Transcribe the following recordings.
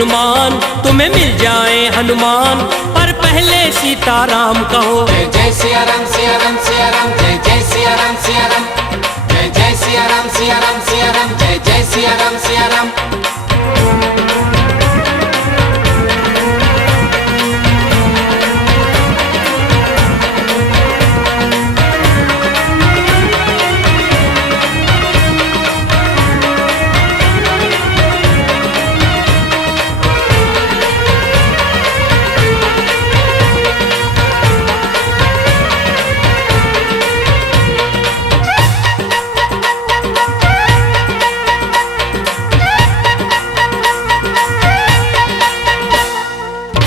हनुमान, तुम्हें मिल जाए हनुमान, पर पहले सीताराम कहो। जय जय सिया राम सिया राम सिया राम, जय जय सिया राम सिया राम, जय जय सिया राम सिया राम सिया राम, जय जय सिया राम सिया राम।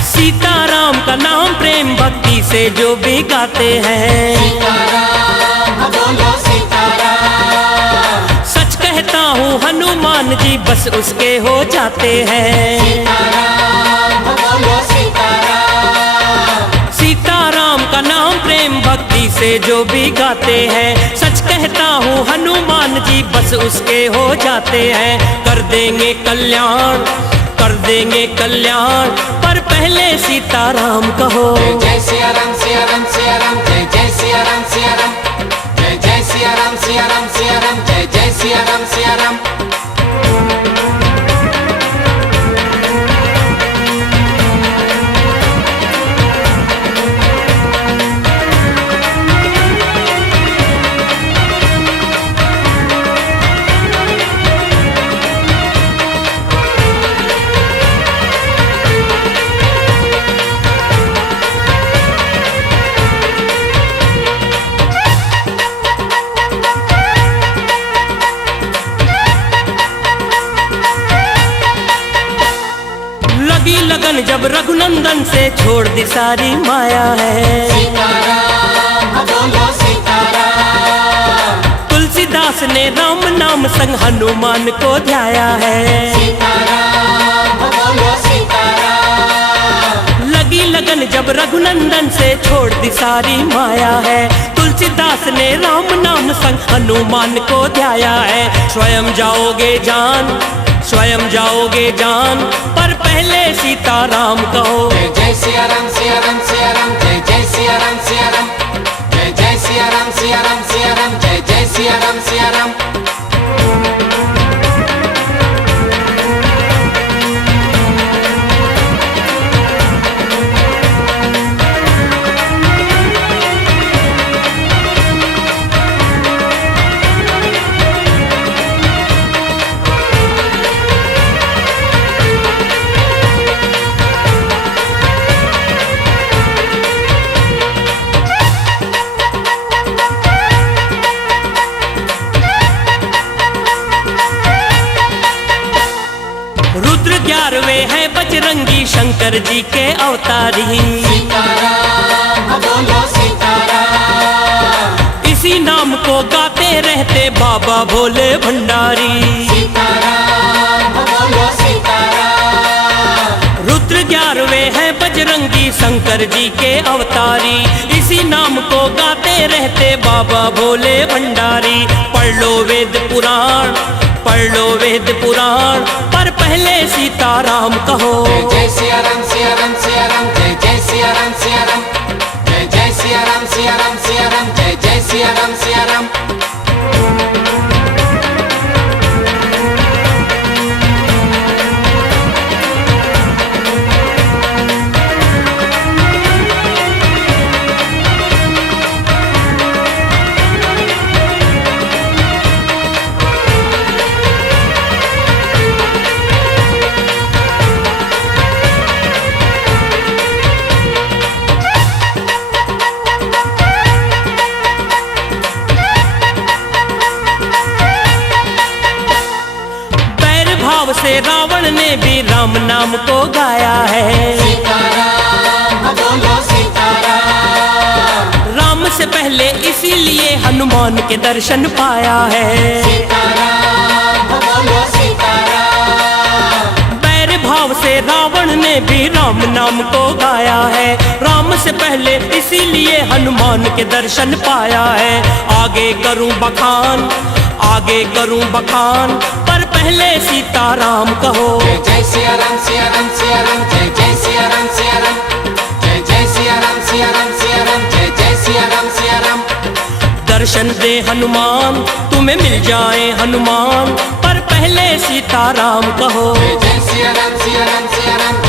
सीताराम का नाम प्रेम भक्ति से जो भी गाते हैं, सीताराम बोलो सीताराम, सच कहता हूँ हनुमान जी बस उसके हो जाते हैं। सीताराम बोलो सीताराम, सीताराम का नाम प्रेम भक्ति से जो भी गाते हैं, सच कहता हूँ हनुमान जी बस उसके हो जाते हैं। कर देंगे कल्याण, कर देंगे कल्याण, पर पहले सीताराम कहो। जय जय सिया राम सिया राम सिया राम, जय जय सिया राम सिया राम, जय जय सिया राम सिया राम सिया राम, जय जय सिया राम सिया राम। लगी लगन जब रघुनंदन से छोड़ दी सारी माया है। सीताराम बोलो सीताराम, तुलसीदास ने राम नाम संग हनुमान को ध्याया है। सीताराम बोलो सीताराम, लगी लगन जब रघुनंदन से छोड़ दी सारी माया है। तुलसीदास ने राम नाम संग हनुमान को ध्याया है। स्वयं जाओगे जान, स्वयं जाओगे जान, पर पहले सीताराम कहो। जय जय सिया राम सिया राम सिया राम, जय जय सिया राम सिया राम, जय जय सिया राम सिया राम सिया राम, जय जय सिया राम सिया राम। रुद्र 11वें है बजरंगी शंकर जी के अवतारी। सीताराम बोलो सीताराम, इसी नाम को गाते रहते बाबा भोले भंडारी। सीताराम बोलो सीताराम, रुद्र 11वें है बजरंगी शंकर जी के अवतारी। इसी नाम को गाते रहते बाबा भोले भंडारी। पढ़ लो वेद पुराण, पढ़ लो वेद पुराण, पर पहले सीताराम कहो। जय जय सिया राम सिया राम सिया राम, जय जय सिया राम सिया राम, जय जय सिया राम सिया राम सिया राम, जय जय सिया राम सिया राम। से रावण ने भी राम नाम को गाया है। सीताराम बोलो सीताराम, राम से पहले इसीलिए हनुमान के दर्शन पाया है। सीताराम बोलो सीताराम, बैर भाव से रावण ने भी राम नाम को गाया है। राम से पहले इसीलिए हनुमान के दर्शन पाया है। आगे करूं बखान, आगे करूं बखान, पर पहले सीताराम कहो। जय सिया राम सिया राम सिया राम जय जय सिया राम सिया राम जय जय सिया राम सिया राम सिया राम जय जय सिया राम सिया राम। दर्शन दे हनुमान तुम्हें मिल जाए हनुमान, पर पहले सीताराम कहो। जय जय सिया राम सिया राम सिया राम